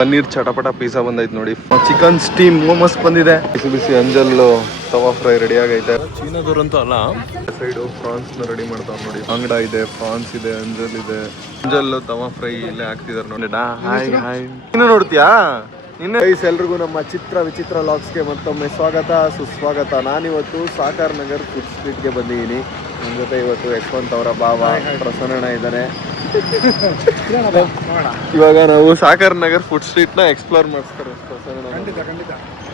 ಪನ್ನೀರ್ ಚಟಪಟ ಪಿಜ್ಜಾ ಬಂದೈತೆ ನೋಡಿ. ಚಿಕನ್ ಸ್ಟೀಮ್ ಮೋಮೋಸ್ ಬಂದಿದೆ. ಬಿಸಿ ಬಿಸಿ ಅಂಜಲ್ ತವಾ ಫ್ರೈ ರೆಡಿ ಆಗೈತೆ. ಚೀನಾದವ್ರಂತೂ ಅಲ್ಲ, ಸೈಡು ಫ್ರಾನ್ಸ್ ನ ರೆಡಿ ಮಾಡ್ತಾವ್ ನೋಡಿ. ಅಂಗಡ ಇದೆ, ಫ್ರಾನ್ಸ್ ಇದೆ, ಅಂಜಲ್ ಇದೆ. ಅಂಜಲ್ ತವಾ ಫ್ರೈ ಇಲ್ಲೇ ಹಾಕ್ತಿದಾರೆ ನೋಡಿ. ಹಾಯ್ ಹಾಯ್, ನೀನು ನೋಡ್ತೀಯಾ? ಎಲ್ರಿಗೂ ನಮ್ಮ ಚಿತ್ರ ವಿಚಿತ್ರ ಲಾಗ್ಸ್ಗೆ ಮತ್ತೊಮ್ಮೆ ಸ್ವಾಗತ ಸುಸ್ವಾಗತ. ನಾನಿವತ್ತು ಸಾಕಾರ್ ನಗರ್ ಫುಡ್ ಸ್ಟ್ರೀಟ್ಗೆ ಬಂದಿದ್ದೀನಿ. ನನ್ನ ಜೊತೆ ಇವತ್ತು ಯಶವಂತ್ ಅವರ ಭಾವ ಪ್ರಸನ್ನ ಇದ್ದಾನೆ. ಇವಾಗ ನಾವು ಸಾಕಾರ್ ನಗರ್ ಫುಡ್ ಸ್ಟ್ರೀಟ್ ನ ಎಕ್ಸ್ಪ್ಲೋರ್ ಮಾಡಿಸ್ತಾರೆ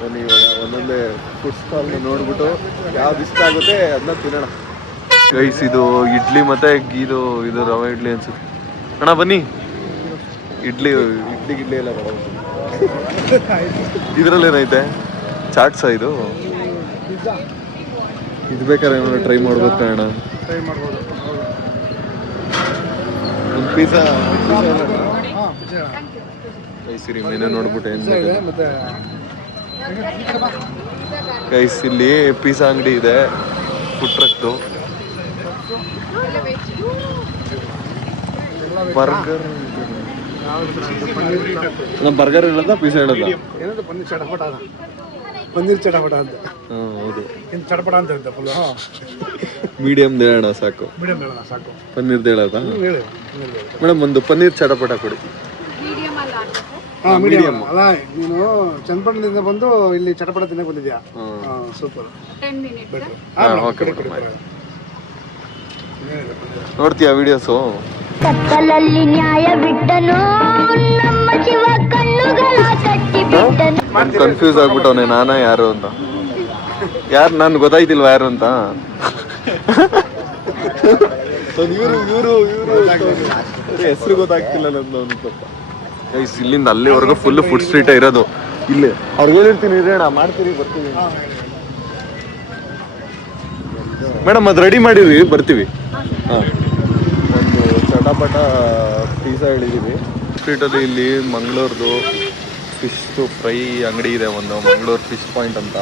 ಬನ್ನಿ. ಇವಾಗ ಒಂದೊಂದೇ ಫುಡ್ ಸ್ಟಾಲ್ ನೋಡ್ಬಿಟ್ಟು ಯಾವ್ದು ಇಷ್ಟ ಆಗುತ್ತೆ ಅದನ್ನ ತಿನ್ನೋಣ. ಗೈಸ್, ಇದು ಇಡ್ಲಿ ಮತ್ತೆ ಇದು ರವೆ ಇಡ್ಲಿ ಅನ್ಸುತ್ತೆ. ಅಣ್ಣ ಬನ್ನಿ, ಇಡ್ಲಿ ಎಲ್ಲ ಬರೋ. ಇದ್ರಲ್ಲಿ ಏನೈತೆ? ಚಾಟ್ಸ ಇದು ಬೇಕಾದ್ರೆ ಏನಾದ್ರು ಟ್ರೈ ಮಾಡ್ಬೇಕು ಅಣ್ಣ. ಒಂದು ಪಿಜ್ಜಾ ಕೈಸಿರಿ ಮೇನೆ ನೋಡ್ಬಿಟ್ಟು ಏನ್ ಗೈಸ್, ಇಲ್ಲಿ ಪಿಜ್ಜಾ ಅಂಗಡಿ ಇದೆ, ಫುಡ್ ಟ್ರಕ್ದು. ಬರ್ಗರ್ ಹೇಳದ ಪಿಜ್ಜಾ ಹೇಳದ? ಪನ್ನೀರ್ ಚಟಪಟ ಅಂತ. ಹೌದು, ಚಟಪಟ ಅಂತ ಹೇಳ್ತಾ ಫುಲ್ ಮೀಡಿಯಂ ಹೇಳೋಣ ಸಾಕು. ಸಾಕು. ಪನ್ನೀರ್ದು ಹೇಳದ ಮೇಡಮ್? ಒಂದು ಪನ್ನೀರ್ ಚಟಪಟ ಕೊಡಿ. ಮೀಡಿಯಂ ಅಲ್ಲ, ನೀನು ಚನ್ನಪಟ್ಟಣದಿಂದ ಬಂದು ಇಲ್ಲಿ ಚಟಪಟ ತಿನ್ನಕ್ಕೆ ಬಂದಿದ್ಯಾ? ಸೂಪರ್. ನೋಡ್ತೀಯಾ ವಿಡಿಯೋಸು? ಕತ್ತಲಲ್ಲಿ ನ್ಯಾಯ ಬಿಟ್ಟನು, ನಮ್ಮ ಶಿವ ಕಣ್ಣುಗಳ ಕಟ್ಟಿ ಬಿಟ್ಟನು. ಕನ್ಫ್ಯೂಸ್ ಆಗ್ಬಿಟ್ಟವನೆ, ನಾನ ಯಾರು ಅಂತ. ಯಾರು ನನ್ಗೆ ಗೊತ್ತಾಯ್ತಿಲ್ವಾ ಯಾರು ಅಂತ. ಇವರು ಹೆಸರು ಗೊತ್ತಾಗ್ತಿಲ್ಲ ನಂದು ಒಂದು. ಇಲ್ಲಿಂದ ಅಲ್ಲಿವರೆಗೂ ಫುಲ್ ಫುಡ್ ಸ್ಟ್ರೀಟ್ ಇರೋದು. ಇಲ್ಲಿ ಅವ್ರಿಗೆ ಹೇಳಿರ್ತೀನಿ, ಇರೋಣ ಮಾಡ್ತೀರಿ, ಬರ್ತೀವಿ. ಮೇಡಮ್ ಅದು ರೆಡಿ ಮಾಡಿರಿ, ಬರ್ತೀವಿ. ಹಾಂ, ಒಂದು ಚಟಪಟ ಪಿಜ್ಜಾ ಹೇಳಿದ್ದೀವಿ. ಸ್ಟ್ರೀಟಲ್ಲಿ ಇಲ್ಲಿ ಮಂಗಳೂರ್ದು ಫಿಶ್ ಫ್ರೈ ಅಂಗಡಿ ಇದೆ ಒಂದು, ಮಂಗಳೂರು ಫಿಶ್ ಪಾಯಿಂಟ್ ಅಂತ.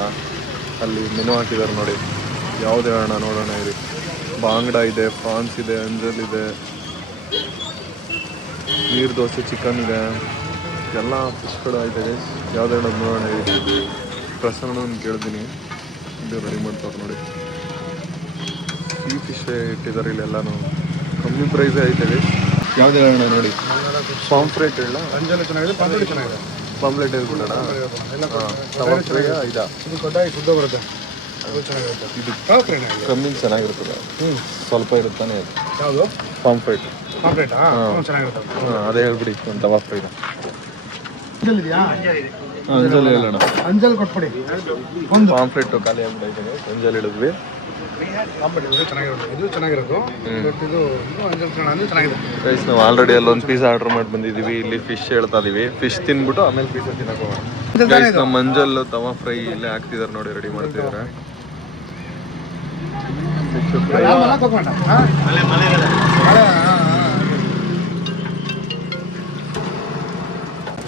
ಅಲ್ಲಿ ಮೆನು ಹಾಕಿದ್ದಾರೆ ನೋಡಿ. ಯಾವುದೇ ಹೇಳೋಣ ನೋಡೋಣ ಇರಿ. ಬಾಂಗ್ಡಾ ಇದೆ, ಫ್ರಾನ್ಸ್ ಇದೆ, ಅಂಜಲ್ ಇದೆ, ನೀರು ದೋಸೆ, ಚಿಕನ್ ಇದೆ, ಎಲ್ಲ ಫಿಶ್ಗಳು ಆಯ್ತದೆ. ಯಾವುದೇ ಹೇಳೋದು ನೋಡೋಣ ಇರಿ. ಪ್ರಸನ್ನ ಕೇಳ್ತೀನಿ, ಇದು ರೆಡಿ ಮಾಡ್ತಾರೆ ನೋಡಿ. ಈ ಫಿಶ್ ಇಟ್ಟಿದ್ದಾರೆ ಇಲ್ಲೆಲ್ಲನೂ, ಕಮ್ಮಿ ಪ್ರೈಸೇ ಆಯ್ತದೆ. ಯಾವುದೇ ಹೇಳೋಣ ನೋಡಿ. ಪಾಂಫ್ಲೆಟ್ ಹೇಳ? ಅಂಜಲ್ ಚೆನ್ನಾಗಿದೆ, ಪಾಂಪ್ಲೆಟ್ ಚೆನ್ನಾಗಿದೆ. ಪಾಂಪ್ಲೆಟ್ ಹೇಳ್ಬಿಡೋಣ. ತವಾ ಫ್ರೈ ಇದಾ? ಇದು ಕಡ್ಡಾಯ ಶುದ್ಧ ಬರುತ್ತೆ, ಅದು ಚೆನ್ನಾಗಿರುತ್ತೆ. ಇದು ಕಮ್ಮಿ ಚೆನ್ನಾಗಿರ್ತದೆ, ಸ್ವಲ್ಪ ಇರುತ್ತಾನೆ. ಯಾವುದು? ಪಾಂಪ್ಲೆಟ್. ಪಾಂಪ್ಲೆಟಾ? ಚೆನ್ನಾಗಿರುತ್ತೆ. ಅದೇ ಹೇಳ್ಬಿಡಿ, ಒಂದು ತವಾ ಫ್ರೈ. ಅಂಜಲ್ ಇದೆಯಾ? ಅಂಜಲ್ ಹೇಳೋಣ. ಅಂಜಲ್ ಕೊಟ್ಬಿಡಿ ಒಂದು. ಪಾಂಪ್ಲೆಟ್ ಖಾಲಿ ಆಗ್ಬಿಟ್ಟೈತೆ, ಅಂಜಲ್ ಹೇಳಿದ್ವಿ. ಇದು ಚೆನ್ನಾಗಿರೋದು. ಗೈಸ್, ನಾವು ಆಲ್ರೆಡಿ ಅಲ್ಲೊಂದು ಪಿಜ್ಜಾ ಆರ್ಡರ್ ಮಾಡಿ ಬಂದಿದ್ದೀವಿ. ಇಲ್ಲಿ ಫಿಶ್ ಹೇಳ್ತಾ ಇದೀವಿ. ಫಿಶ್ ತಿನ್ಬಿಟ್ಟು ಆಮೇಲೆ ಪಿಜ್ಜಾ ತಿನ್ನಕ್ಕೆ ಹೋಗೋಣ. ಗೈಸ್, ನಮ್ಮ ಮಂಜಲ್ ತವಾ ಫ್ರೈ ಇಲ್ಲೇ ಹಾಕ್ತಿದ್ದಾರೆ ನೋಡಿ, ರೆಡಿ ಮಾಡ್ತಿದ್ದಾರೆ.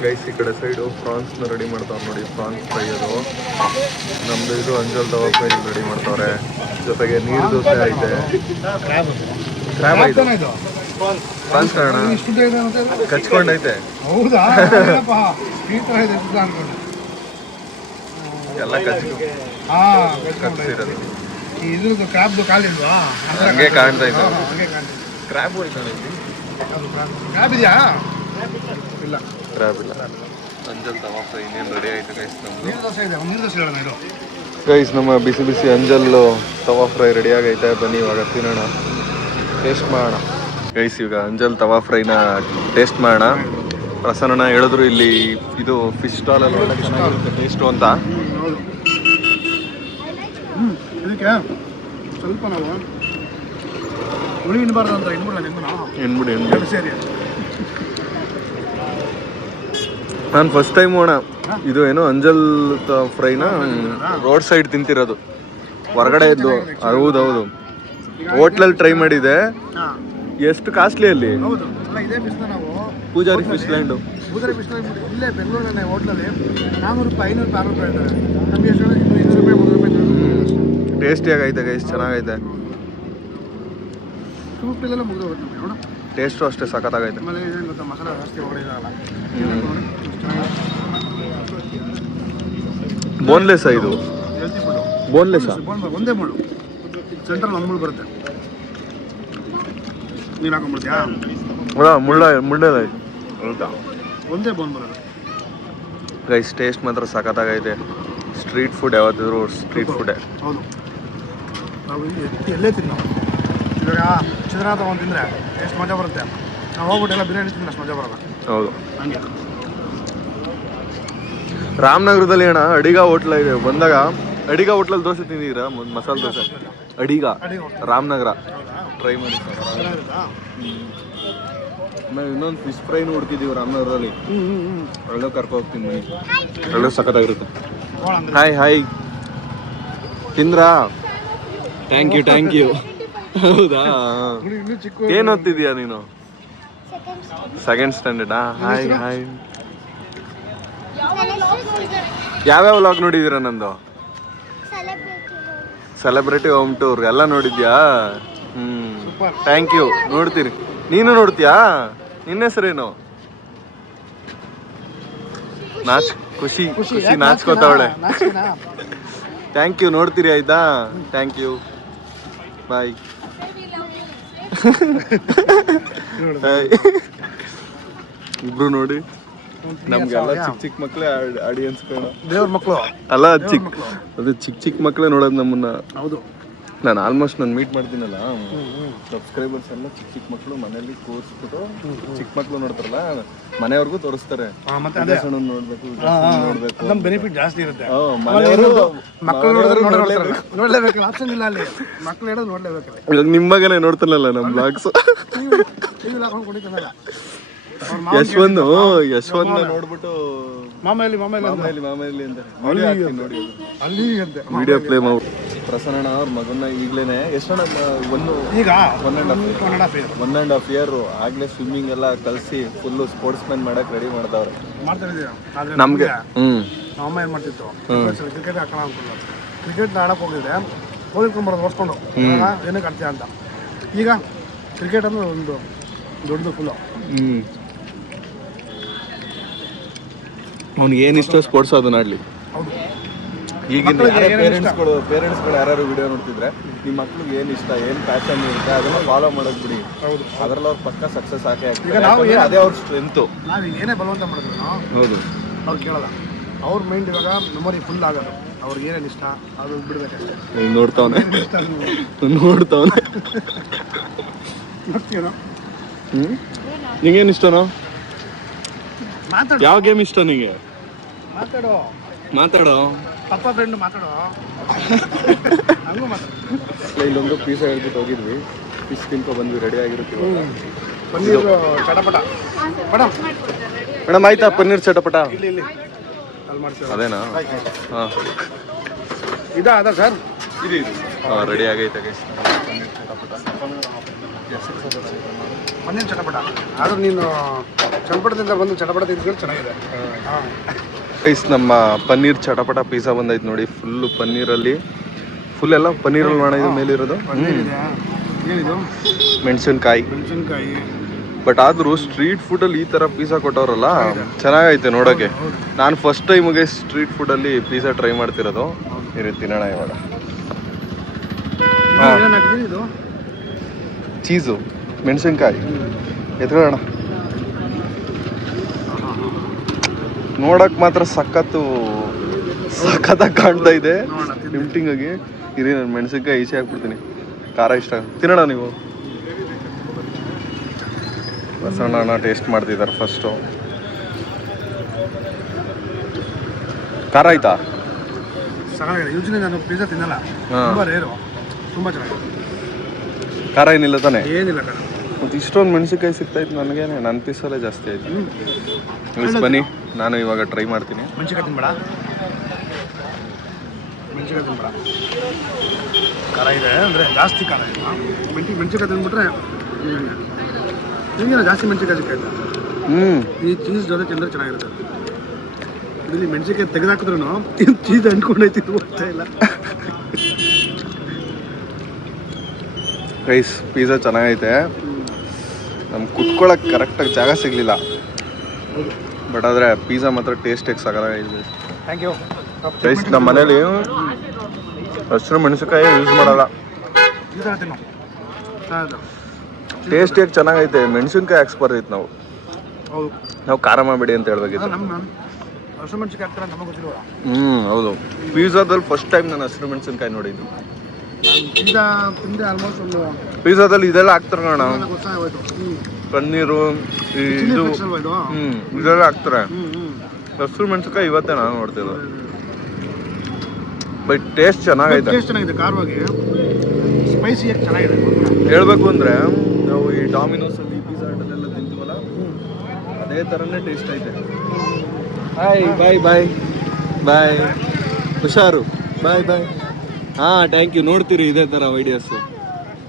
ಗೈಸ್, ಈ ಕಡೆ ಸೈಡು ಫ್ರಾನ್ಸ್ ನ ರೆಡಿ ಮಾಡ್ತಾವ್ರೆ ನೋಡಿ. ಫ್ರಾನ್ಸ್ ಫ್ರೈ ಅದು. ನಮ್ದು ಇದು ಅಂಜಲ್ ತವಾ ಫ್ರೈ ರೆಡಿ ಮಾಡ್ತಾವ್ರೆ. ಜೊತೆಗೆ ನೀರು ದೋಸೆ ಐತೆ. ಕ್ರ್ಯಾಬ್ ಐತೆ, ಫ್ರಾನ್ಸ್ ಕಾರಣ ಕಚ್ಕೊಂಡೈತೆ. ಹೌದಾ? ಎಲ್ಲ ಕಚ್ಚಿರೋದು. ಇದು ಕ್ರಾಬ್ದು ಕಾಲಿಲ್ವಾ? ಹಂಗೆ ಕಾಣ್ತಾ ಇತ್ತು. ಕ್ರ್ಯಾಬ್ ಕ್ರಾಬ್ ಇದೆಯಾ? ಇಲ್ಲ, ಕ್ರ್ಯಾಬ್ ಇಲ್ಲ. ಅಂಜಲ್ ತವಾ ಫ್ರೈ ಇನ್ನೇನು ರೆಡಿ ಆಯ್ತು ಗೈಸ್ ನಮ್ದು. ನೀರು ದೋಸೆ ಇದೆ, ನೀರು ದೋಸೆ ಹೇಳೋಣ. ಇದು ಗೈಸ್, ನಮ್ಮ ಬಿಸಿ ಬಿಸಿ ಅಂಜಲ್ ತವಾ ಫ್ರೈ ರೆಡಿ ಆಗೈತೆ. ಬನ್ನಿ ಇವಾಗ ತಿನ್ನೋಣ, ಟೇಸ್ಟ್ ಮಾಡೋಣ. ಗೈಸ್, ಈಗ ಅಂಜಲ್ ತವಾ ಫ್ರೈನ ಟೇಸ್ಟ್ ಮಾಡೋಣ. ಪ್ರಸನ್ನ ಹೇಳಿದ್ರು ಇಲ್ಲಿ ಇದು ಫಿಶ್ ಸ್ಟಾಲ್ ಅಲ್ಲಿ ಒಳ್ಳೆ ಚೆನ್ನಾಗಿರುತ್ತೆ ಟೇಸ್ಟು ಅಂತ. ಹೌದು. ಇದಕ್ಕೆ ಸ್ವಲ್ಪ ನಾವು ಹುಳಿ ಇಡಬಾರ್ದು ಅಂತ ಎಣ್ಬಿಡಿ ಸೇರಿ. ನಾನು ಫಸ್ಟ್ ಟೈಮ್ ಅಣ್ಣ ಇದು ಏನು ಅಂಜಲ್ ಫ್ರೈನ ರೋಡ್ ಸೈಡ್ ತಿಂತಿರೋದು, ಹೊರಗಡೆ ಇದ್ದು. ಹೌದೌದು, ಹೋಟ್ಲಲ್ಲಿ ಟ್ರೈ ಮಾಡಿದೆ. ಎಷ್ಟು ಕಾಸ್ಟ್ಲಿ ಅಲ್ಲಿ? Poojari fish land. ಇಲ್ಲೇ ಬೆಂಗಳೂರಲ್ಲಿ ಹೋಟ್ಲಲ್ಲಿ 400 ರೂಪಾಯಿ, 500 ರೂಪಾಯಿ, 600 ರೂಪಾಯಿ ಹೇಳ್ತಾರೆ. ನಮಗೆ ಎಷ್ಟು 200 ರೂಪಾಯಿ, 300 ರೂಪಾಯಿ. ಟೇಸ್ಟಿಯಾಗೈತೆ ಗೈಸ್, ಚೆನ್ನಾಗೈತೆ. ಸೂಪಲ್ಲೆಲ್ಲ ಮುಗಿದೋಗುತ್ತೆ ನೋಡಿ. ಟೇಸ್ಟು ಅಷ್ಟೇ ಸಖತ್ತಾಗೈತೆ. ಆಮೇಲೆ ಏನು ಗೊತ್ತಾ, ಮಸಾಲೆ ಜಾಸ್ತಿ ಹೊಡೆಯೋದಾಗಲ್ಲ. ಬೋನ್ಲೆಸ್ ಇದು ಹೆಲ್ತಿ ಫುಡ್ಡು. ಬೋನ್ಲೆಸ್ ಒಂದೇ ಮುಳ್ಳು, ಸೆಂಟ್ರಲ್ ಒಂದು ಮುಳ್ಳು ಬರುತ್ತೆ. ನೀನು ಹಾಕೊಂಡ್ಬಿಡ್ತೀಯಾ? ಮುಳ್ಳೆ ಹೌದಾ? ಒಂದೇ ಬೋನ್ ಬರೋದು. ಗೈಸ್ ಟೇಸ್ಟ್ ಮಾತ್ರ ಸಖತ್ತಾಗೈತೆ. ಸ್ಟ್ರೀಟ್ ಫುಡ್ ಯಾವತ್ತಿದ್ರು ಸ್ಟ್ರೀಟ್ ಫುಡ್ಡೇ. ಹೌದು, ನಾವು ಎಲ್ಲೇ ತಿನ್ನು ಇವಾಗ ಚಿತ್ರಾನ್ನ ತೊಗೊಂಡು ತಿಂದರೆ ಎಷ್ಟು ಮಜಾ ಬರುತ್ತೆ. ನಾವು ಹೋಗ್ಬಿಟ್ಟೆಲ್ಲ ಬಿರಿಯಾನಿ ತಿಂದ್ರೆ ಅಷ್ಟು ಮಜಾ ಬರೋಲ್ಲ. ಹೌದು. ಹಂಗೆ ರಾಮನಗರದಲ್ಲಿ ಅಣ್ಣ ಅಡಿಗ ಹೋಟ್ಲ ಇದೆ. ಬಂದಾಗ ಅಡಿಗ ಹೋಟ್ಲಲ್ಲಿ ದೋಸೆ ತಿಂದಿದ್ದೀರಾ? ಮಸಾಲೆ ದೋಸೆ ಅಡಿಗ ರಾಮನಗರ ಟ್ರೈ ಮಾಡಿ. ನಾವು ಇನ್ನೊಂದು ಫಿಶ್ ಫ್ರೈನು ಹುಡ್ಕಿದ್ದೀವಿ ರಾಮನಗರದಲ್ಲಿ. ಒಳ್ಳೆ ಕರ್ಕೊ ಹೋಗ್ತೀನಿ ಮನೆ. ಒಳ್ಳೆ ಸಖತ್ತಾಗಿರುತ್ತೆ. ಹಾಯ್ ಹಾಯ್ ತಿಂದ್ರಾ? Thank you. ಹೌದಾ? ಇನ್ನೂ ಚಿಕ್ಕ ಏನು ಓದ್ತಿದ್ಯಾ ನೀನು? ಸೆಕೆಂಡ್ ಸ್ಟ್ಯಾಂಡರ್ಡಾ? Hi hi. ಯಾವ್ಯಾವ ವ್ಲಾಗ್ ನೋಡಿದ್ದೀರಾ ನಂದು? ಸೆಲೆಬ್ರಿಟಿ ಹೋಮ್ ಟೂರ್ ಎಲ್ಲ ನೋಡಿದ್ಯಾ? Thank you. ನೋಡ್ತೀನಿ. ನೀನು ನೋಡ್ತೀಯಾ? ನಿನ್ನ ಹೆಸರೇನು? ಖುಷಿ ನಾಚ್ಕೋತಾವಳೆ. Thank you. ನೋಡ್ತೀರಿ ಆಯ್ತಾ? Thank you. ಬಾಯ್. ಇಬ್ರು ನೋಡಿ ನಮ್ಗೆಲ್ಲ ಚಿಕ್ಕ ಮಕ್ಳೇ ಆಡಿಯನ್ಸ್ ದೇವ್ರ ಮಕ್ಕಳು ಅಲ್ಲ. ಚಿಕ್ಕ ಮಕ್ಳೇ ನೋಡೋದು ನಮ್ಮನ್ನ. ಹೌದು. ನಾನು ಆಲ್ಮೋಸ್ಟ್ ನಾನು ಮೀಟ್ ಮಾಡ್ತೀನಲ್ಲ, ಸಬ್ಸ್ಕ್ರೈಬರ್ಸ್ ಎಲ್ಲ ಚಿಕ್ಕ ಮಕ್ಳು ಮನೇಲಿ ಕೂರಿಸ್ಬಿಟ್ಟು ಚಿಕ್ಕ ಮಕ್ಳು ನೋಡ್ತಾರಲ್ಲ ಮನೆಯವ್ರಿಗೂ ತೋರಿಸ್ತಾರೆ. ನೋಡ್ಬೇಕು ನಮ್ಮ ಬೆನಿಫಿಟ್ ಜಾಸ್ತಿ ಇರುತ್ತೆ. ಮಕ್ಕಳು ನೋಡ್ಲೇಬೇಕು, ಆಪ್ಷನ್ ಇಲ್ಲ ಅಲ್ಲಿ. ಮಕ್ಳು ಹೇಳೋದು ನೋಡ್ಲೇಬೇಕು. ಇವಾಗ ನಿಮ್ಮ ಮಗನೇ ನೋಡ್ತಾನಲ್ಲ ನಮ್ಮ ಬ್ಲಾಗ್ಸ್. ಯಶ್ವಂತ್ ನೋಡ್ಬಿಟ್ಟು ಮಾಮೇಲಿ ಅಂತ ನೋಡಿ ಅಲ್ಲಿ ಅಂತೆ ವಿಡಿಯೋ ಪ್ಲೇ ಮಾಡಿ. ಪ್ರಸನ್ನ ಅವ್ರ ಮಗನ್ನ ಈಗ್ಲೇನೆ ಎಷ್ಟಣ್ಣ ಈಗ 1.5 ಇಯರ್ ಆಗ್ಲೇ ಸ್ವಿಮ್ಮಿಂಗ್ ಎಲ್ಲ ಕಲ್ಸಿ ಫುಲ್ ಸ್ಪೋರ್ಟ್ಸ್ ಮ್ಯಾನ್ ಮಾಡಕ್ ರೆಡಿ ಮಾಡ್ತಾವ್ರೆ. ನಮ್ಗೆ ಅಮ್ಮ ಏನ್ ಮಾಡ್ತಿತ್ತು, ಕ್ರಿಕೆಟ್ ಹಾಕೋಣ ಅನ್ಕೊಂಡು ಕ್ರಿಕೆಟ್ ಆಡಕ್ ಹೋಗಿದ್ರೆ ಹೋಗಿಟ್ಕೊಂಡ್ಬರೋದು ಓಡಿಸ್ಕೊಂಡು ಏನಕ್ಕೆ ಆಡ್ತೀಯ ಅಂತ. ಈಗ ಕ್ರಿಕೆಟ್ ಅಂದ್ರೆ ಒಂದು ದೊಡ್ಡದು ಫುಲ್ಲು. ಅವ್ನಿಗೆ ಏನು ಇಷ್ಟ ಸ್ಪೋರ್ಟ್ಸ್ ಅದನ್ನ ಆಡ್ಲಿ. ಈಗಿನ ಪೇರೆಂಟ್ಸ್ಗಳು ಯಾರು ವಿಡಿಯೋ ನೋಡ್ತಿದ್ರೆ ನಿಮ್ಮ ಮಕ್ಳಿಗೆ ಏನು ಇಷ್ಟ, ಏನು ಪ್ಯಾಷನ್ ಇರುತ್ತೆ ಅದನ್ನ ಫಾಲೋ ಮಾಡೋದು ಬಿಡಿ. ಅದ್ರಲ್ಲಿ ಅವ್ರು ಪಕ್ಕ ಸಕ್ಸಸ್ ಆಗೇ ಆಗ್ತಾರೆ. ಅದೇ ಅವ್ರ ಸ್ಟ್ರೆಂತು. ನಾವು ಏನೇ ಬಲವಂತ ಮಾಡಿದ್ರು ಹೌದು ಅವ್ರು ಕೇಳಲ್ಲ. ಅವ್ರ ಮೈಂಡ್ ಇವಾಗ ಮೆಮೊರಿ ಫುಲ್ ಆಗೋದು. ಅವ್ರಿಗೆ ಏನೇನು ಇಷ್ಟ ಅದು ಬಿಡ್ಬೇಕಷ್ಟೇ. ನೋಡ್ತಾವನೆ ನಿಂಗೇನು ಇಷ್ಟನೋ? ಯಾವ ಗೇಮ್ ಇಷ್ಟ ನಿಂಗೆ? ಮಾತಾಡೋ ಪಪ್ಪ ಫ್ರೆಂಡ್ ಮಾತಾಡೋ. ಇಲ್ಲೊಂದು ಪೀಸ ಹೇಳ್ಬಿಟ್ಟು ಹೋಗಿದ್ವಿ. ಫಿಶ್ ತಿನ್ಕೊ ಬಂದ್ವಿ, ರೆಡಿ ಆಗಿರುತ್ತೆ. ಪನ್ನೀರ್ ಚಟಪಟ ಮೇಡಮ್ ಆಯ್ತಾ? ಪನ್ನೀರ್ ಚಟಪಟ ಇಲ್ಲಿ ಅಲ್ಲಿ ಮಾಡ್ತೀವಿ. ಅದೇನಾ? ಹಾಂ ಅದ ಸರ್ ಇದು ಹಾಂ ರೆಡಿ ಆಗೈತೆ. ಪನ್ನೀರ್ ಚಟಪಟ ಆದ್ರೆ ನೀನು ಚಟಪಟದಿಂದ ಬಂದು ಚಟಪಟ ತಿಂದ್ಕೊಂಡು ಚೆನ್ನಾಗಿದೆ. ನಮ್ಮ ಪನ್ನೀರ್ ಚಟಪಟ ಪಿಜ್ಜಾ ಬಂದೈತೆ ನೋಡಿ. ಫುಲ್ಲು ಪನ್ನೀರಲ್ಲಿ ಫುಲ್ ಎಲ್ಲ ಪನ್ನೀರಲ್ಲಿ ಮಾಡಿದ ಮೇಲಿರೋದು ಮೆಣಸಿನ್ಕಾಯಿ. ಬಟ್ ಆದರೂ ಸ್ಟ್ರೀಟ್ ಫುಡಲ್ಲಿ ಈ ಥರ ಪಿಜ್ಜಾ ಕೊಟ್ಟವ್ರಲ್ಲ ಚೆನ್ನಾಗೈತೆ ನೋಡೋಕ್ಕೆ. ನಾನು ಫಸ್ಟ್ ಟೈಮಿಗೆ ಸ್ಟ್ರೀಟ್ ಫುಡಲ್ಲಿ ಪಿಜ್ಜಾ ಟ್ರೈ ಮಾಡ್ತಿರೋದು. ಇರಿ ತಿನ್ನೋಣ ಇವಾಗ. ಚೀಸು ಮೆಣಸಿನ್ಕಾಯಿ ಎತ್ಕೊಳ್ಳೋಣ. ನೋಡಕ್ ಮಾತ್ರ ಸಖತ್ತಾಗಿ ಕಾಣ್ತಾ ಇದೆ. ಟೆಂಪ್ಟಿಂಗ್ ಆಗಿ. ಇರಿ ನಾನು ಮೆಣಸಿನ್ಕಾಯಿ ಈಚೆ ಹಾಕ್ಬಿಡ್ತೀನಿ. ಖಾರ ಇಷ್ಟ ತಿನ್ನೋಣ ನೀವು. ಬಸವಣ್ಣ ಟೇಸ್ಟ್ ಮಾಡ್ತಿದ್ದಾರೆ ಫಸ್ಟು. ಖಾರ ಆಯ್ತಾ? ಚೆನ್ನಾಗಿದೆ. ಯೂಜ್ವಲಿ ನಾನು ಪಿಜ್ಜಾ ತಿನ್ನಲ್ಲ, ತುಂಬ ರೇರು, ತುಂಬ ಚೆನ್ನಾಗಿದೆ. ಖಾರ ಏನಿಲ್ಲ ತಾನೆ? ಏನಿಲ್ಲ ಖಾರ. ಮತ್ತು ಇಷ್ಟೊಂದು ಮೆಣಸಿನ್ಕಾಯಿ ಸಿಗ್ತಾಯಿತ್ತು ನನಗೆ. ನನ್ನ ಪೀಸಲ್ಲೇ ಜಾಸ್ತಿ ಆಯಿತು. ಬನ್ನಿ ನಾನು ಇವಾಗ ಟ್ರೈ ಮಾಡ್ತೀನಿ. ಮೆಣಸಿನ್ಕಾಯಿ ತಿನ್ಬೇಡ, ಖಾರ ಇದೆ ಅಂದರೆ ಜಾಸ್ತಿ ಖಾರ ಇದೆ. ಮೆಣಸಿನ್ಕಾಯಿ ತಿಂದ್ಬಿಟ್ರೆ ನಿಮಗೇನು ಜಾಸ್ತಿ ಮೆಣಸಿನ್ಕಾಯಿ ಸಿಗ್ತಾಯಿತ್ತು. ಈ ಚೀಸ್ ಜೊತೆ ತಿಂದರೆ ಚೆನ್ನಾಗಿರುತ್ತೆ. ಇಲ್ಲಿ ಮೆಣಸಿನ್ಕಾಯಿ ತೆಗೆದಾಕಿದ್ರು ಚೀಸ್ ಅಂಟ್ಕೊಂಡೈತಿ, ಹೋಗ್ತಾ ಇಲ್ಲ. ರೈಸ್ ಪಿಜ್ಜಾ ಚೆನ್ನಾಗೈತೆ. ನಮ್ಗೆ ಕುತ್ಕೊಳ್ಳೋಕೆ ಕರೆಕ್ಟಾಗಿ ಜಾಗ ಸಿಗಲಿಲ್ಲ. ಬಟ್ ಆದರೆ ಪಿಜ್ಜಾ ಮಾತ್ರ ಟೇಸ್ಟಿಗೆ ಸಾಕಾಗಿದೆ. Thank you. ಗೈಸ್ ನಮ್ಮ ಮನೇಲಿ ಹಸಿರು ಮೆಣಸಿನಕಾಯಿ ಯೂಸ್ ಮಾಡಲ್ಲ. ಈ ಥರ ತಿನ್ನು. ಟೇಸ್ಟಿಯಾಗಿ ಚೆನ್ನಾಗೈತೆ. ಮೆಣಸಿನ್ಕಾಯಿ ಹಾಕ್ಸ್ಬಾರ್ದಿತ್ತು ನಾವು. ಹೌದು, ನಾವು ಖಾರ ಮಾಡಬೇಡಿ ಅಂತ ಹೇಳ್ಬೇಕಿತ್ತು. ನಮ್ಮ ಹಸಿರು ಮೆಣಸಿನ್ಕಾಯಿ ಹಾಕ್ತಾರೆ ನಮಗೆ ಗೊತ್ತಿಲ್ವಲ್ಲ. ಹೌದು. ಪಿಜ್ಜಾದಲ್ಲಿ ಫಸ್ಟ್ ಟೈಮ್ ನಾನು ಹಸಿರು ಮೆಣಸಿನ್ಕಾಯಿ ನೋಡಿದ್ದು. ಪಿಜ್ಜಾ ತಿಂದೆ ಆಲ್ಮೋಸ್ಟ್ ಒಂದು ಪಿಜ್ಜಾದಲ್ಲಿ ಇದೆಲ್ಲ ಹಾಕ್ತಾರೆ ನೋಡ, ಗೊತ್ತಾಗೋಯ್ತು. ಪನ್ನೀರು ಇದು ಇದೆಲ್ಲ ಹಾಕ್ತಾರೆ. ಹಸಿರು ಮೆಣಸಿನ್ಕಾಯಿ ಇವತ್ತೇ ನಾನು ನೋಡ್ತಿದ್ದೆ. ಬಟ್ ಟೇಸ್ಟ್ ಚೆನ್ನಾಗೈತೆ. ಟೇಸ್ಟ್ ಚೆನ್ನಾಗಿದೆ, ಖಾರವಾಗಿ ಸ್ಪೈಸಿಯಾಗಿ ಚೆನ್ನಾಗಿದೆ. ಹೇಳ್ಬೇಕು ಅಂದರೆ ನಾವು ಈ ಡಾಮಿನೋಸಲ್ಲಿ ಪಿಜ್ಜಾ ಹಟ್ಟಲ್ಲೆಲ್ಲ ತಿಂತೀವಲ್ಲ ಅದೇ ಥರನೇ ಟೇಸ್ಟ್ ಐತೆ. ಬಾಯ್ ಬಾಯ್ ಬಾಯ್ ಬಾಯ್, ಹುಷಾರು, ಬಾಯ್ ಬಾಯ್. ಹಾಂ ಥ್ಯಾಂಕ್ ಯು. ನೋಡ್ತೀರಿ ಇದೇ ಥರ ವೀಡಿಯೋಸು.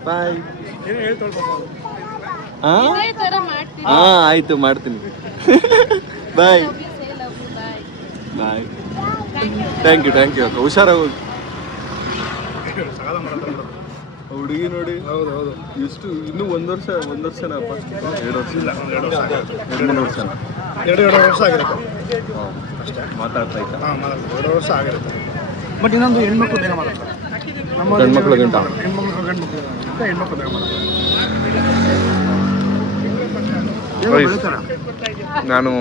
ಬಾಯ್. ಹಾಂ ಹಾಂ ಆಯಿತು, ಮಾಡ್ತೀನಿ. ಬಾಯ್ ಬಾಯ್. ಥ್ಯಾಂಕ್ ಯು ಅಕ್ಕ. ಹುಷಾರಾಗಿ ಹೋಗಿ. ಹುಡುಗಿ ನೋಡಿ. ಹೌದು ಹೌದು. ಎಷ್ಟು ಇನ್ನೂ ಒಂದು ವರ್ಷನಪ್ಪ? 2 ವರ್ಷ ಇಲ್ಲ, 2 ವರ್ಷನ. 2 ವರ್ಷ ಆಗಿರುತ್ತೆ ಅಷ್ಟೇ. ಮಾತಾಡ್ತಾ ಇದ್ದ. ಹಾಂ, 2 ವರ್ಷ ಆಗಿರುತ್ತೆ. ಬಟ್ ಇನ್ನೊಂದು ಹೆಣ್ಮಕ್ಳು ಬೇಗ ಮಾತಾಡ್ತಾರೆ. ನಮ್ಮ ಗಂಡ್ಮಕ್ಳು ಗಂಟ ಹೆಣ್ಮಕ್ಳು ಬೇಗ ಮಾತಾಡ್ತಾರೆ. ನಾನು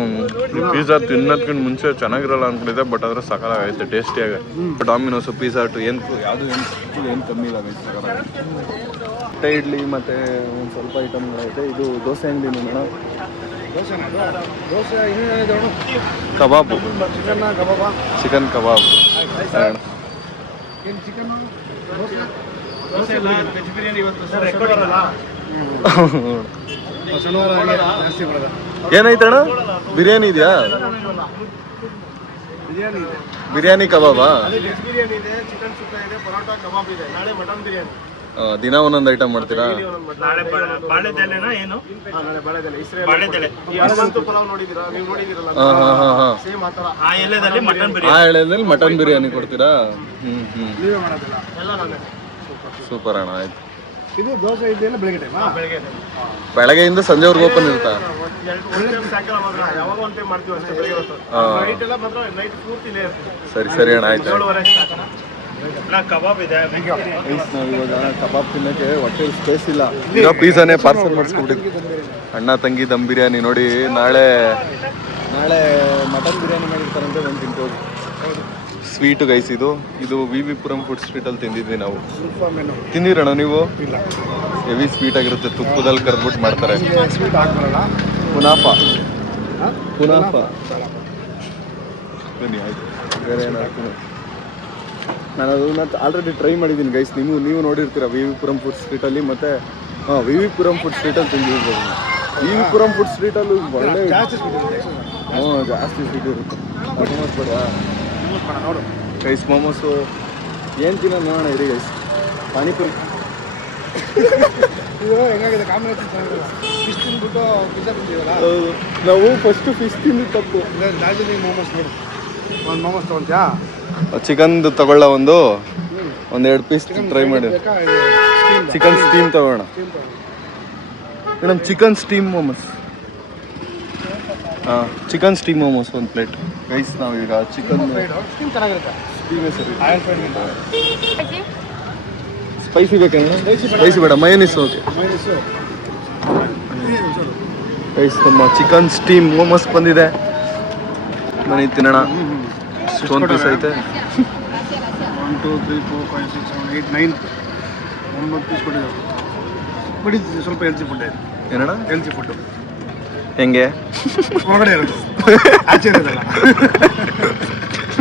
ಪಿಜ್ಜಾ ತಿನ್ನೋದ್ಕಿಂತ ಮುಂಚೆ ಚೆನ್ನಾಗಿರಲ್ಲ ಅಂದ್ಕೊಂಡಿದ್ದೆ, ಬಟ್ ಆದರೆ ಸಕಾಲಾಗೈತೆ ಟೇಸ್ಟಿಯಾಗಿ. ಡಾಮಿನೋಸು ಪಿಜ್ಜಾ ಹಟ್ಟು ಯಾವುದು ಏನು ಕಮ್ಮಿ ಇಲ್ಲ. ಮೊಟ್ಟೆ ಇಡ್ಲಿ ಮತ್ತು ಒಂದು ಸ್ವಲ್ಪ ಐಟಮ್ಗಳೈತೆ. ಇದು ದೋಸೆ ಅಂಗಡಿ madam. Dosa kebab, chicken kebab. Chicken chicken ಏನೈತಣ್ಣ? ಬಿರಿಯಾನಿ ಇದೆಯಾ? ಬಿರಿಯಾನಿ ಕಬಾಬಾ? ದಿನ ಒಂದೊಂದು ಐಟಮ್ ಮಾಡ್ತೀರಾ? ಆ ಎಳೆದಲ್ಲಿ ಮಟನ್ ಬಿರಿಯಾನಿ ಕೊಡ್ತೀರಾ? ಸೂಪರ್ ಅಣ್ಣ. ಆಯ್ತು. ಇದು ದೋಸೆ ಇದೆಯಲ್ಲ ಬೆಳಗ್ಗೆ ಟೈಮ್, ಬೆಳಗ್ಗೆಯಿಂದ ಸಂಜೆವರೆಗೂ ಓಪನ್ ಇರುತ್ತಾ? ಸರಿ ಅಣ್ಣ, ಆಯ್ತು. ಕಬಾಬ್ ಇದೆ. ನಾವಿವಾಗ ಕಬಾಬ್ ತಿನ್ನಕ್ಕೆ ಹೊಟ್ಟೆ ಸ್ಪೇಸ್ ಇಲ್ಲ. ಈಗ ಪಿಜ್ಜಾನೇ ಪಾರ್ಸಲ್ ಮಾಡಿಸ್ಕೊಬಿಟ್ಟಿದ್ವಿ. ಅಣ್ಣ ತಂಗಿ ದಮ್ ಬಿರಿಯಾನಿ ನೋಡಿ. ನಾಳೆ ಮಟನ್ ಬಿರಿಯಾನಿ ಮಾಡಿರ್ತಾರಂತೆ, ಒಂದು ತಿನ್ಕೋದು. Sweet guys. ಇದು ವಿ ವಿ ಪುರಂ ಫುಡ್ ಸ್ಟ್ರೀಟಲ್ಲಿ ತಿಂದಿದ್ವಿ ನಾವು. ತಿಂದಿರಣ್ಣ ನೀವು? ಹೆವಿ ಸ್ವೀಟ್ ಆಗಿರುತ್ತೆ, ತುಪ್ಪದಲ್ಲಿ ಕರ್ಬಿಟ್ಟು ಮಾಡ್ತಾರೆ. ಕುನಾಫಾ ಬನ್ನಿ, ಆಯ್ತು. ಬೇರೆ ಏನಾಗ್ತೀನಿ. ನಾನು ಅದನ್ನ ಆಲ್ರೆಡಿ ಟ್ರೈ ಮಾಡಿದ್ದೀನಿ ಗೈಸ್. ನೀವು ನೋಡಿರ್ತೀರ ವಿ ವಿ ಪುರಂ ಫುಡ್ ಸ್ಟ್ರೀಟಲ್ಲಿ. ಮತ್ತು ವಿ ವಿ ಪುರಂ ಫುಡ್ ಸ್ಟ್ರೀಟಲ್ಲಿ ತಿಂದಿರ್ಬೋದು. ವಿ ವಿ ಪುರಂ ಫುಡ್ ಸ್ಟ್ರೀಟಲ್ಲಿ ಒಳ್ಳೆ ಜಾಸ್ತಿ ಸ್ವೀಟ್ ಇರುತ್ತೆ. ಮೋಮೋಸ್ ಬೇಡವಾ ನೋಡು ಗೈಸ್? ಮೋಮೋಸು ಏನು ತಿನ್ನೋದು ನೋಡೋಣ ಇರಿ ಗೈಸ್. ಪಾನಿಪುರಿ ಇದು ಹೆಂಗಾಗಿದೆ ಕಾಂಬಿನೇಷನ್ ಚೆನ್ನಾಗಿಲ್ಲ. ಫಿಶ್ ತಿಂದ್ಬಿಟ್ಟು ಪಿಜ್ಜಾ ತಿಂತೀವಲ್ಲ. ಹೌದು, ನಾವು ಫಸ್ಟು ಫಿಶ್ ತಿಂದು ತಪ್ಪು. ಡಾರ್ಜಿಲಿಂಗ್ ಮೋಮೋಸ್ ನೋಡು. ಒಂದು ಮೋಮೋಸ್ ತೊಗೊಳ್ತೀಯಾ? ಚಿಕನ್ದು ತಗೊಳ್ಳ ಒಂದೆರಡು ಪೀಸ್ ಟ್ರೈ ಮಾಡಿ. ಚಿಕನ್ ಸ್ಟೀಮ್ ತಗೋಣ ಮೇಡಮ್. Chicken steam momos. ಹಾಂ, ಚಿಕನ್ ಸ್ಟೀಮ್ ಮೋಮೋಸ್ ಒಂದು ಪ್ಲೇಟ್ ಗೈಸ್. ನಾವೀಗ ಚಿಕನ್ ಸ್ಟೀಮ್ ಚೆನ್ನಾಗಿರುತ್ತೆ. ಸ್ಟೀಮೇ ಸರಿ. ಆಯಿಲ್ ಫ್ರೈ ಸ್ಪೈಸಿ ಬೇಕೇನ? ಸ್ಪೈಸಿ ಬೇಡ, ಮಯೋನೀಸ್ ಓಕೆ. ಗೈಸ್ ನಮ್ಮ ಚಿಕನ್ ಸ್ಟೀಮ್ ಮೋಮೋಸ್ ಬಂದಿದೆ. ಬನ್ನಿ ತಿನ್ನೋಣ. ಇಷ್ಟೊಂದು ಪೀಸ್ ಐತೆ. 1 2 3 4 5 6 7 8 9 9 ಪೀಸ್ ಕೊಟ್ಟಿದ್ದಾರೆ. ಬಟ್ ಇದು ಸ್ವಲ್ಪ ಹೆಲ್ತಿ ಫುಡ್ ಇದೆ. ಏನಣ್ಣ? Healthy food. ಹೆಂಗೆ? ಹೊರಗಡೆ ಇರೋದು, ಆಚೆ ಇರೋದಲ್ಲ.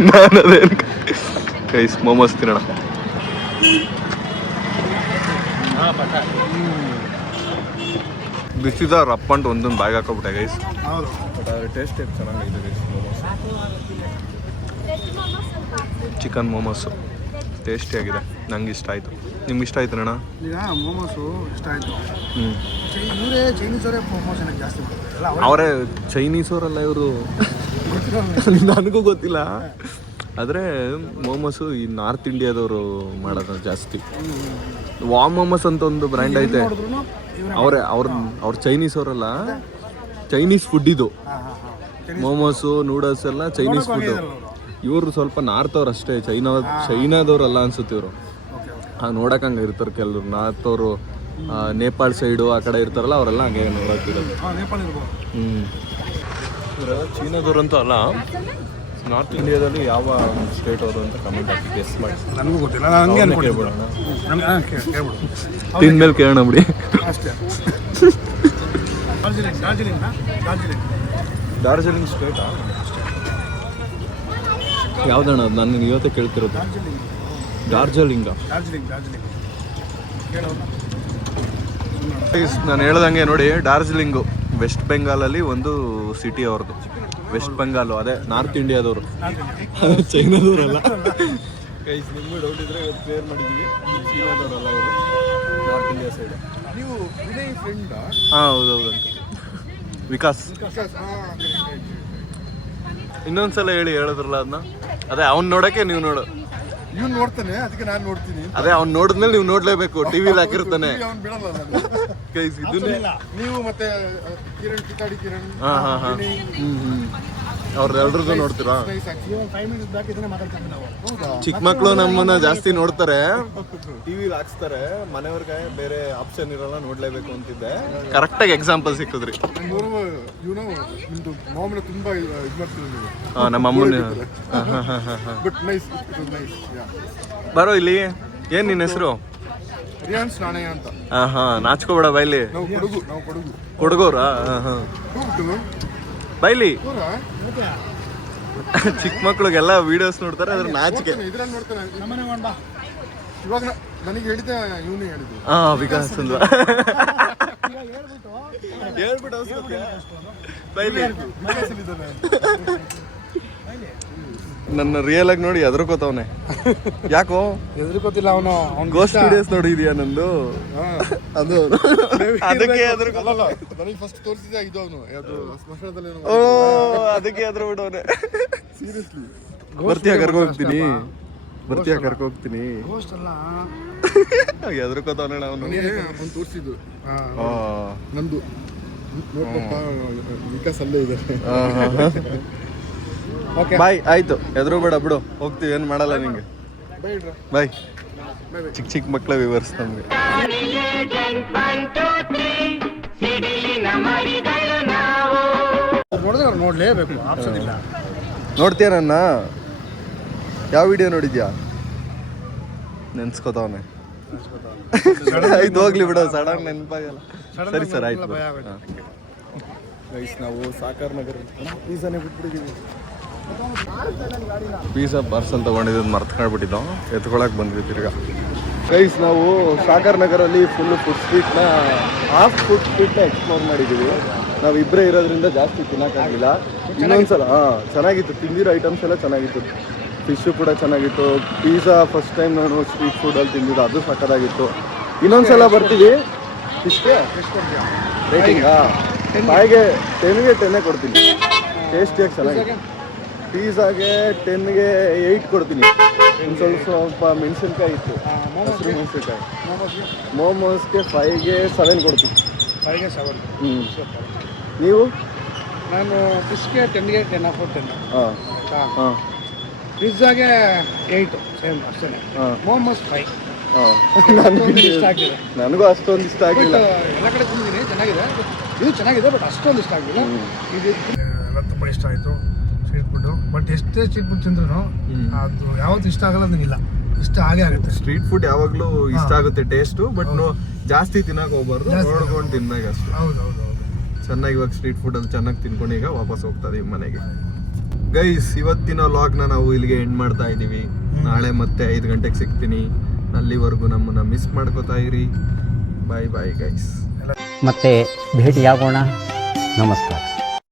ನಾನು ಅದೇನು ಗೈಸ್ ಮೋಮೋಸ್ ತಿನ್ನೋಣ. ಬಿಸಿದ ರಪ್ಪ ಅಂತ ಒಂದೊಂದು ಬ್ಯಾಗ್ ಹಾಕೋಬಿಟ್ಟೆ ಗೈಸ್. ಹೌದು, ಬಟ್ ಅದ್ರ ಟೇಸ್ಟ್ ಎಷ್ಟು ಚೆನ್ನಾಗಿದೆ ಗೈಸ್. ಮೋಮೋಸ್, ಚಿಕನ್ ಮೋಮೋಸು ಟೇಸ್ಟಿಯಾಗಿದೆ. ನಂಗೆ ಇಷ್ಟ ಆಯಿತು. ನಿಮ್ಗೆ ಇಷ್ಟ ಆಯ್ತು ಅಣ್ಣ? ಈಗ ಮೋಮೋಸು ಇಷ್ಟ ಆಯಿತು. ಇವರೇ ಚೈನೀಸವರೇ ಮೋಮೋಸ್ ಜಾಸ್ತಿ ಮಾಡ್ತಾರೆ. ಅವರೇ ಚೈನೀಸವರಲ್ಲ ಇವರು, ನನಗೂ ಗೊತ್ತಿಲ್ಲ. ಆದರೆ ಮೋಮೋಸು ಈ ನಾರ್ತ್ ಇಂಡಿಯಾದವರು ಮಾಡೋದು ಜಾಸ್ತಿ. ವಾಮ್ ಮೋಮೋಸ್ ಅಂತ ಒಂದು ಬ್ರ್ಯಾಂಡ್ ಐತೆ. ಅವ್ರ ಚೈನೀಸ್ ಅವರಲ್ಲ, ಚೈನೀಸ್ ಫುಡ್ ಇದು. ಮೋಮೋಸು ನೂಡಲ್ಸ್ ಎಲ್ಲ ಚೈನೀಸ್ ಫುಡ್. ಇವರು ಸ್ವಲ್ಪ ನಾರ್ತ್ ಅವ್ರು ಅಷ್ಟೇ, ಚೈನಾದವ್ರಲ್ಲ ಅನ್ಸುತ್ತೆ ಇವರು. ನೋಡಕ್ ಹಂಗೆ ಇರ್ತಾರೆ ಕೆಲವ್ರು, ನಾರ್ತ್ ಅವರು ನೇಪಾಳ ಸೈಡು ಆ ಕಡೆ ಇರ್ತಾರಲ್ಲ ಅವರೆಲ್ಲ ಹಂಗೆ ನೋಡಕ್ತಿರೋದು. ಚೀನಾದವ್ರಂತೂ ಅಲ್ಲ. ನಾರ್ತ್ ಇಂಡಿಯಾದಲ್ಲಿ ಯಾವ ಸ್ಟೇಟ್ ಅವರು ಅಂತ ಕಮೆಂಟ್ ಹಾಕಿ ಗೆಸ್ ಮಾಡಿ. ನನಗೂ ಗೊತ್ತಿಲ್ಲ, ನಾನು ಹಂಗೆ ಅನ್ಕೊಂಡಿದ್ದೆ. ತಿಂದ್ಮೇಲೆ ಕೇಳೋಣ ಬಿಡಿ. ಅಷ್ಟೇ. ಡಾರ್ಜಿಲಿಂಗ್ ಸ್ಟೇಟಾ ಯಾವ್ದಣ್ಣ? ಅದು ನನಗೆ ಇವತ್ತೇ ಕೇಳ್ತಿರೋದು. ಡಾರ್ಜಿಲಿಂಗ. ನಾನು ಹೇಳ್ದಂಗೆ ನೋಡಿ, ಡಾರ್ಜಿಲಿಂಗು ವೆಸ್ಟ್ ಬೆಂಗಾಲಲ್ಲಿ ಒಂದು ಸಿಟಿ ಅವ್ರದ್ದು. ವೆಸ್ಟ್ ಬೆಂಗಾಲು, ಅದೇ ನಾರ್ತ್ ಇಂಡಿಯಾದವರು, ಚೈನಾದವರಲ್ಲ. ಗೈಸ್ ನಿಮಗೂ ಡೌಟ್ ಇದ್ರೆ ಇವತ್ತು ಕ್ಲಿಯರ್ ಮಾಡಿದ್ದೀವಿ. ಚೀನಾದವರಲ್ಲ ಇವರು, ನಾರ್ತ್ ಇಂಡಿಯಾ ಸೈಡ್. ನೀವು ವಿನಯ್ ಫ್ರೆಂಡ್? ಹಾಂ ಹೌದೌದು ಅಂತ. ವಿಕಾಸ್ ಇನ್ನೊಂದ್ಸಲ ಹೇಳಿದ್ರಲ್ಲ ಅದನ್ನ. ಅದೇ ಅವ್ನು ನೋಡೋಕ್ಕೆ ನೀವು ನೋಡು. ಇವ್ನು ನೋಡ್ತಾನೆ, ಅದಕ್ಕೆ ನಾನು ನೋಡ್ತೀನಿ. ಅದೇ ಅವ್ನು ನೋಡಿದ್ಮೇಲೆ ನೀವು ನೋಡ್ಲೇಬೇಕು, ಟಿವಿಲಿ ಹಾಕಿರ್ತಾನೆ. ಅವ್ನು ಬಿಡಲ್ಲ ನಾನು. ಗೈಸ್ ಇದನ್ನೇ ನೀವು ಮತ್ತೆ ಕಿರಣ್, ಕಿತಾಡಿ ಕಿರಣ್, ಹಾಂ ಅವ್ರೆಲ್ರಿಗೂ ನೋಡ್ತೀರಾ? ಚಿಕ್ಕ ಮಕ್ಕಳು ನಮ್ಮನ್ನ ಜಾಸ್ತಿ ನೋಡ್ತಾರೆ, ಟಿವಿಲಿ ಹಾಕ್ಸ್ತಾರೆ. ಮನೆಯವ್ರಿಗೆ ಬೇರೆ ಆಪ್ಷನ್ ಇರಲ್ಲ, ನೋಡ್ಲೇಬೇಕು ಅಂತಿದ್ದೆ. ಕರೆಕ್ಟಾಗಿ ಎಕ್ಸಾಂಪಲ್ ಸಿಕ್ಕಿದ್ರಿ. ಇವನು ನಿಮ್ದು ಮಾಮೂಲಿ ತುಂಬಾ ಇದು ಮಾಡ್ತಿದ್ರು ನೀವು. ನಮ್ಮ ಅಮ್ಮನ. But nice, nice. ಬರೋ ಇಲ್ಲಿ. ಏನ್ ನಿನ್ನ ಹೆಸರು? ರಿಯಾನ್ಸ್ ನಾಣಯ್ಯ ಅಂತ. ನಾಚ್ಕೋಬೇಡ ಬೈಲಿ. ನಾವು ಕೊಡಗು. ಕೊಡಗೋರಾ? ಬೈಲಿ. ಚಿಕ್ಕ ಮಕ್ಳಿಗೆಲ್ಲ ವಿಡಿಯೋಸ್ ನೋಡ್ತಾರೆ, ಅದ್ರ ನಾಚಿಕೆ. ಇದ್ರಲ್ಲಿ ನೋಡ್ತಾನೆ. ಇವಾಗ ನನಗೆ ಹೇಳಿದ್ದೆ, ಇವನು ಹೇಳಿದ್ದು. ವಿಕಾಸ್ ಅಂದ್ವಾ? ಹೇಳ್ಬಿಟ್ಟು ಬೈಲಿ. ನನ್ನ ರಿಯಲ್ ಆಗಿ ನೋಡಿ ಎದ್ರಕೋತವನೆ. ಯಾಕೋ ಎದ್ರಕೋತಿಲ್ಲ ಅವನು. ಗೋಸ್ಟ್ ವಿಡಿಯೋಸ್ ನೋಡಿದ್ಯಾ ನಂದು? ಅದು ಅದಕ್ಕೆ ನನಗೆ ಫಸ್ಟ್ ತೋರಿಸಿದೆ ಇದು. ಅವನು ಯಾವುದು ಸ್ಮಶಾನದಲ್ಲಿ. ಅದಕ್ಕೆ ಅದ್ರ ಬಿಡೋನೆ. ಸೀರಿಯಸ್ಲಿ ಬರ್ತೀಯಾ? ಕರ್ಕೋಗ್ತೀನಿ. ಎದ್ರಕೋತವನೆ ಅವನು. ಅವ್ನು ತೋರಿಸಿದ್ದು ನಂದು. ನೋಡ್ಪಪ್ಪ, ವಿಕಾಸ್ ಅಲ್ಲೇ ಇದೆ. ಬಾಯ್, ಆಯ್ತು, ಎದುರು ಬೇಡ ಬಿಡು, ಹೋಗ್ತೀವಿ, ಏನು ಮಾಡಲ್ಲ ನಿಂಗೆ. ಬಾಯ್. ಚಿಕ್ಕ ಮಕ್ಕಳ ವಿವರ್ಸ್ ನಮ್ಗೆ. ನೋಡ್ಲೇಬೇಕು, ಆಪ್ಷನ್ ಇಲ್ಲ. ನೋಡ್ತೀಯ ನನ್ನ? ಯಾವ ವಿಡಿಯೋ ನೋಡಿದ್ಯಾ? ನೆನ್ಸ್ಕೋತಾವನೆ. ಆಯ್ತು, ಹೋಗ್ಲಿ ಬಿಡು, ಸಡನ್ ನೆನಪಾಗಲ್ಲ. ಸರಿ ಸರ್, ಆಯ್ತು. ಗೈಸ್ ನಾವು ಸಾಕರ್ ನಗರ ಪಿಜ್ಜಾನೇ ಬಿಟ್ಬಿಟ್ಟಿದ್ದೀವಿ. ಪಿಜ್ಜಾ ಪಾರ್ಸಲ್ ತೊಗೊಂಡಿದ್ದು ಮರ್ತ್ಕೊಂಡ್ಬಿಟ್ಟಿದ್ದೋ, ಎತ್ಕೊಳಕ್ಕೆ ಬಂದ್ವಿ ತಿರ್ಗಾ. ಗೈಸ್ ನಾವು ಸಾಕರ್ ನಗರಲ್ಲಿ ಫುಲ್ಲು ಫುಡ್ ಸ್ಟ್ರೀಟ್ನ, ಫುಡ್ ಸ್ಟ್ರೀಟ್ನ ಎಕ್ಸ್ಪ್ಲೋರ್ ಮಾಡಿದ್ದೀವಿ. ನಾವು ಇಬ್ಬರೇ ಇರೋದ್ರಿಂದ ಜಾಸ್ತಿ ತಿನ್ನೋಕ್ಕಾಗಿಲ್ಲ. ಇನ್ನೊಂದ್ಸಲ ಚೆನ್ನಾಗಿತ್ತು, ತಿಂದಿರೋ ಐಟಮ್ಸ್ ಎಲ್ಲ ಚೆನ್ನಾಗಿತ್ತು. ಫಿಶ್ಶು ಕೂಡ ಚೆನ್ನಾಗಿತ್ತು. ಪಿಜ್ಜಾ ಫಸ್ಟ್ ಟೈಮ್ ನಾನು ಸ್ಟ್ರೀಟ್ ಫುಡಲ್ಲಿ ತಿಂದಿದ್ದು, ಅದು ಸಕ್ಕತ್ತಾಗಿತ್ತು. ಇನ್ನೊಂದ್ಸಲ ಬರ್ತೀವಿ. ಫಿಶ್ಗೆ ರೇಟಿಂಗಾ? 5ಗೆ 10 ಕೊಡ್ತೀನಿ. ಟೇಸ್ಟಿಯಾಗಿ ಚೆನ್ನಾಗಿದೆ. ಪಿಜ್ಜಾಗೆ 10ಗೆ 8 ಕೊಡ್ತೀನಿ. ಸ್ವಲ್ಪ ಮೆಣಸಿನ್ಕಾಯಿ ಇತ್ತು, ಹಸಿರು ಮೆಣಸಿನ್ಕಾಯಿ. ಮೋಮೋಸ್ಗೆ 5ಗೆ 7 ಕೊಡ್ತೀನಿ. 5ಗೆ 7. ನೀವು? ನಾನು ಫಿಶ್ಗೆ 10ಗೆ 10/10. ಹಾಂ. ಪಿಜ್ಜಾಗೆ 8 ಸೇಮ್ ಅಷ್ಟೇ. ಮೋಮೋಸ್ 5. ನನಗೂ ಅಷ್ಟೊಂದು ಇಷ್ಟ ಆಗಿಲ್ಲ. ಎಲ್ಲ ಕಡೆ ತಿಂದಿದ್ದೀನಿ, ಚೆನ್ನಾಗಿದೆ. ಇದು ಚೆನ್ನಾಗಿದೆ, ಬಟ್ ಅಷ್ಟೊಂದು ಇಷ್ಟ ಆಗಿಲ್ಲ. ಇದು ಎಲ್ಲ ತುಂಬ ಇಷ್ಟ ಆಯಿತು ಸ್ಟ್ರೀಟ್ ಫುಡ್ಡು. ಬಟ್ ಎಷ್ಟೇ ಸ್ಟ್ರೀಟ್ ಫುಡ್ ತಿಂದ್ರೂ ಅದು ಯಾವತ್ತೂ ಇಷ್ಟ ಆಗಲ್ಲ ನನಗಿಲ್ಲ. ಇಷ್ಟ ಆಗೇ ಆಗುತ್ತೆ. ಸ್ಟ್ರೀಟ್ ಫುಡ್ ಯಾವಾಗಲೂ ಇಷ್ಟ ಆಗುತ್ತೆ ಟೇಸ್ಟು, ಬಟ್ ಜಾಸ್ತಿ ತಿನ್ನಕ್ಕೆ ಹೋಗ್ಬಾರ್ದು, ನೋಡ್ಕೊಂಡು ತಿನ್ನಾಗ ಅಷ್ಟು. ಹೌದು. ಚೆನ್ನಾಗಿ ಇವಾಗ ಸ್ಟ್ರೀಟ್ ಫುಡಲ್ಲಿ ಚೆನ್ನಾಗಿ ತಿನ್ಕೊಂಡು ಈಗ ವಾಪಸ್ ಹೋಗ್ತಾ ಇದೀವಿ ಮನೆಗೆ. ಗೈಸ್, ಇವತ್ತಿನ ವ್ಲಾಗ್ನ ನಾವು ಇಲ್ಲಿಗೆ ಎಂಡ್ ಮಾಡ್ತಾ ಇದ್ದೀವಿ. ನಾಳೆ ಮತ್ತೆ 5 ಗಂಟೆಗೆ ಸಿಗ್ತೀನಿ. ಅಲ್ಲಿವರೆಗೂ ನಮ್ಮನ್ನ ಮಿಸ್ ಮಾಡ್ಕೋತಾ ಇರಿ. Bye guys. ಮತ್ತೆ ಭೇಟಿಯಾಗೋಣ. ನಮಸ್ಕಾರ.